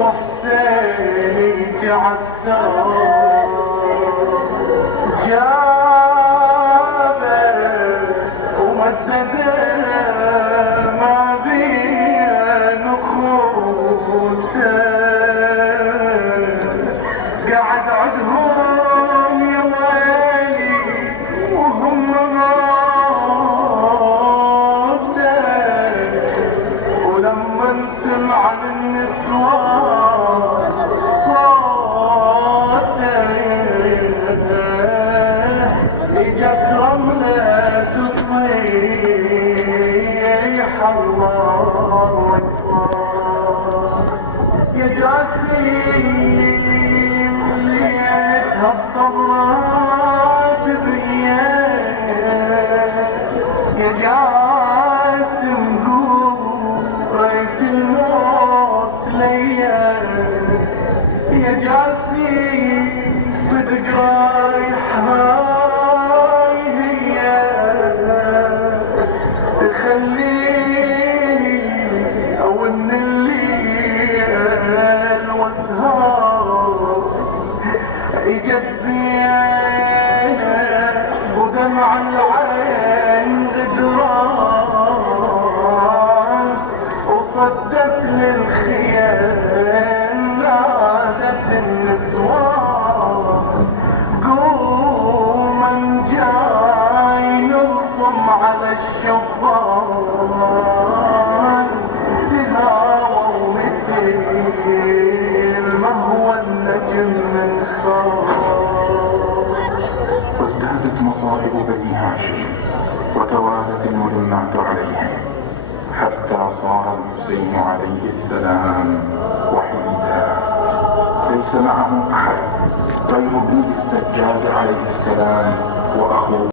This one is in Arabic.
وحسين عالثار جابه ومدده ما بين اخوته قعد عدهم يا ويلي وهم موته ولما سمع النسوان صوته اجت رملة تطيح الله اكبر يا جاسم ليتها الطبلات بيا يا جاسم قوم ريت الموت ليا يا جاسم صدق رايح هاي هي تخليني او ان الليل وسهار اجت زينب ودمع العين غدران وصدت للخيام نادت النسوان قوما جاي نلطم على الشبان تهاووا مثل ما هو النجم من خار وازدادت مصائب بني هاشم وتوالت الملمات عليهم حتى صار الحسين عليه السلام وحيدا ليس معه أحد غير ابنه السجاد عليه السلام وأخوه